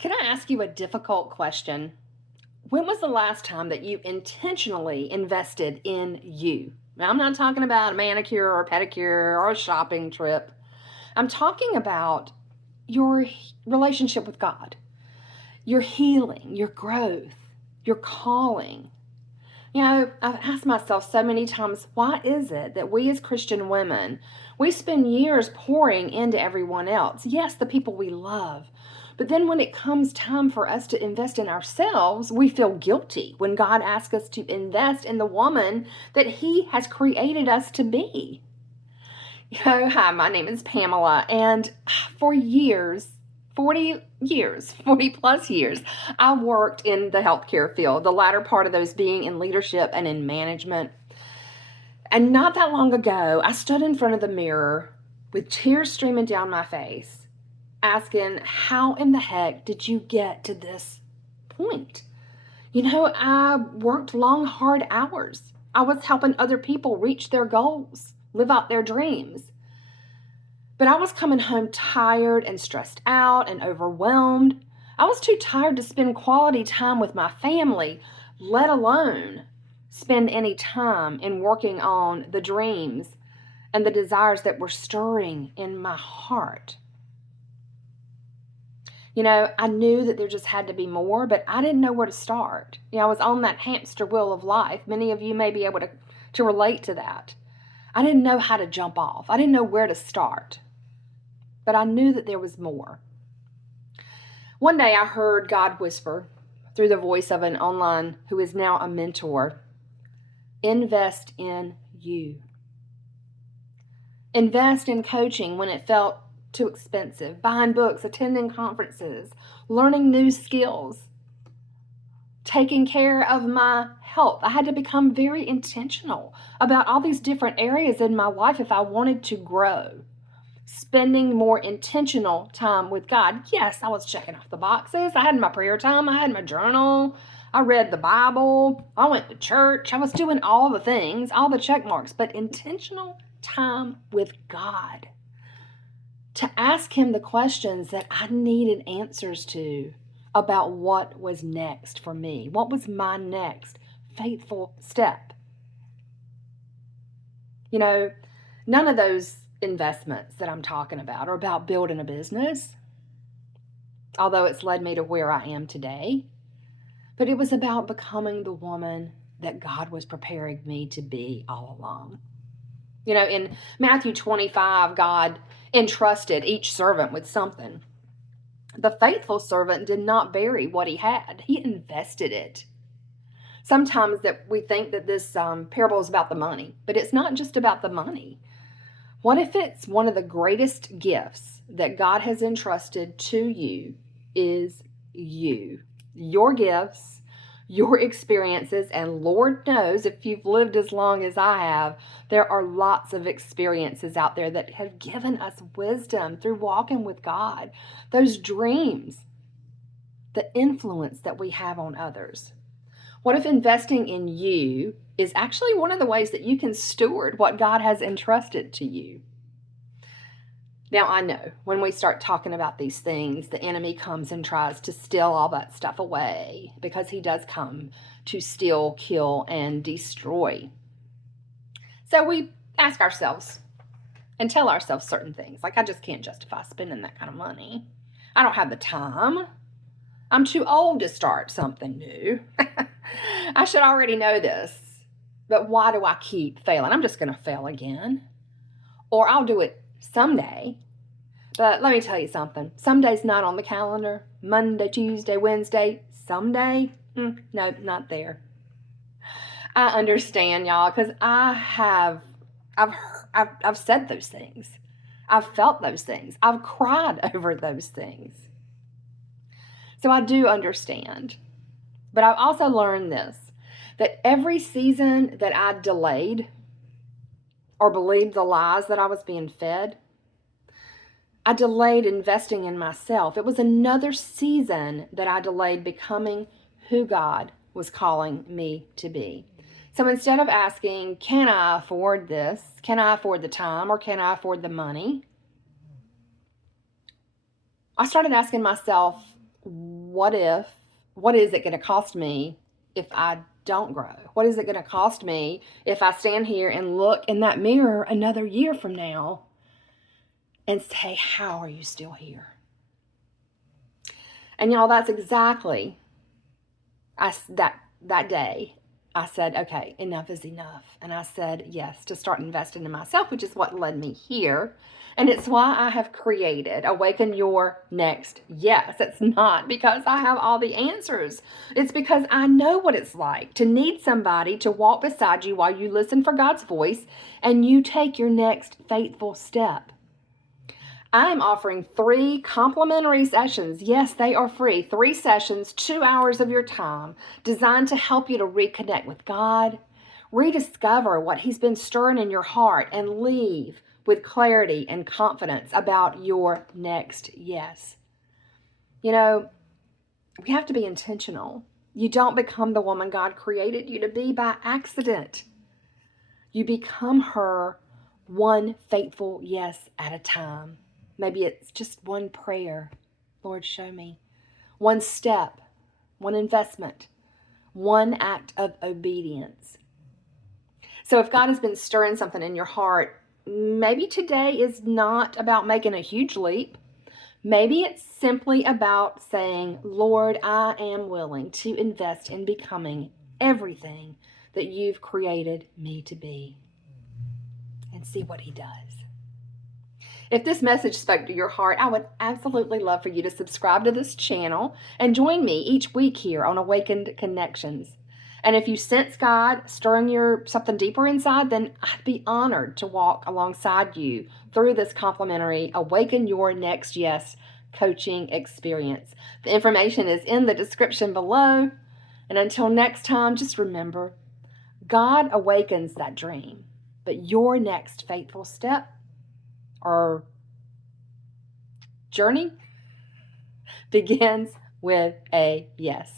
Can I ask you a difficult question? When was the last time that you intentionally invested in you? Now, I'm not talking about a manicure or a pedicure or a shopping trip. I'm talking about your relationship with God, your healing, your growth, your calling. You know, I've asked myself so many times, why is it that we as Christian women, we spend years pouring into everyone else? Yes, the people we love. But then when it comes time for us to invest in ourselves, we feel guilty when God asks us to invest in the woman that He has created us to be. Hi, my name is Pamela, and for years, 40 plus years, I worked in the healthcare field, the latter part of those being in leadership and in management. And not that long ago, I stood in front of the mirror with tears streaming down my face, asking, how in the heck did you get to this point? I worked long, hard hours. I was helping other people reach their goals, live out their dreams. But I was coming home tired and stressed out and overwhelmed. I was too tired to spend quality time with my family, let alone spend any time in working on the dreams and the desires that were stirring in my heart. I knew that there just had to be more, but I didn't know where to start. I was on that hamster wheel of life. Many of you may be able to relate to that. I didn't know how to jump off. I didn't know where to start. But I knew that there was more. One day I heard God whisper through the voice of an online who is now a mentor, invest in you. Invest in coaching when it felt too expensive, buying books, attending conferences, learning new skills, taking care of my health. I had to become very intentional about all these different areas in my life if I wanted to grow. Spending more intentional time with God. Yes, I was checking off the boxes. I had my prayer time. I had my journal. I read the Bible. I went to church. I was doing all the things, all the check marks, but intentional time with God. To ask Him the questions that I needed answers to about what was next for me. What was my next faithful step? None of those investments that I'm talking about are about building a business, although it's led me to where I am today. But it was about becoming the woman that God was preparing me to be all along. In Matthew 25, God entrusted each servant with something. The faithful servant did not bury what he had. He invested it. Sometimes that we think that this parable is about the money, but it's not just about the money. What if it's one of the greatest gifts that God has entrusted to you is you, your gifts, your experiences, and Lord knows if you've lived as long as I have, there are lots of experiences out there that have given us wisdom through walking with God, those dreams, the influence that we have on others. What if investing in you is actually one of the ways that you can steward what God has entrusted to you? Now, I know when we start talking about these things, the enemy comes and tries to steal all that stuff away because he does come to steal, kill, and destroy. So we ask ourselves and tell ourselves certain things, like I just can't justify spending that kind of money. I don't have the time. I'm too old to start something new. I should already know this, but why do I keep failing? I'm just going to fail again. Or I'll do it someday. But let me tell you something. Someday's not on the calendar. Monday, Tuesday, Wednesday, someday? No, not there. I understand, y'all, because I've said those things. I've felt those things. I've cried over those things. So I do understand. But I've also learned this, that every season that I delayed or believed the lies that I was being fed, I delayed investing in myself. It was another season that I delayed becoming who God was calling me to be. So instead of asking, can I afford this? Can I afford the time? Or can I afford the money? I started asking myself, what is it going to cost me if I don't grow? What is it going to cost me if I stand here and look in that mirror another year from now and say, how are you still here? And y'all, that's exactly that day. I said, okay, enough is enough. And I said yes to start investing in myself, which is what led me here. And it's why I have created Awaken Your Next Yes. It's not because I have all the answers. It's because I know what it's like to need somebody to walk beside you while you listen for God's voice and you take your next faithful step. I'm offering 3 complimentary sessions. Yes, they are free. 3 sessions, 2 hours of your time, designed to help you to reconnect with God, rediscover what He's been stirring in your heart, and leave with clarity and confidence about your next yes. You know, we have to be intentional. You don't become the woman God created you to be by accident. You become her one faithful yes at a time. Maybe it's just one prayer. Lord, show me. One step, one investment, one act of obedience. So if God has been stirring something in your heart, maybe today is not about making a huge leap. Maybe it's simply about saying, Lord, I am willing to invest in becoming everything that you've created me to be, and see what He does. If this message spoke to your heart, I would absolutely love for you to subscribe to this channel and join me each week here on Awakened Connections. And if you sense God stirring something deeper inside, then I'd be honored to walk alongside you through this complimentary Awaken Your Next Yes coaching experience. The information is in the description below. And until next time, just remember, God awakens that dream, but your next faithful step or journey begins with a yes.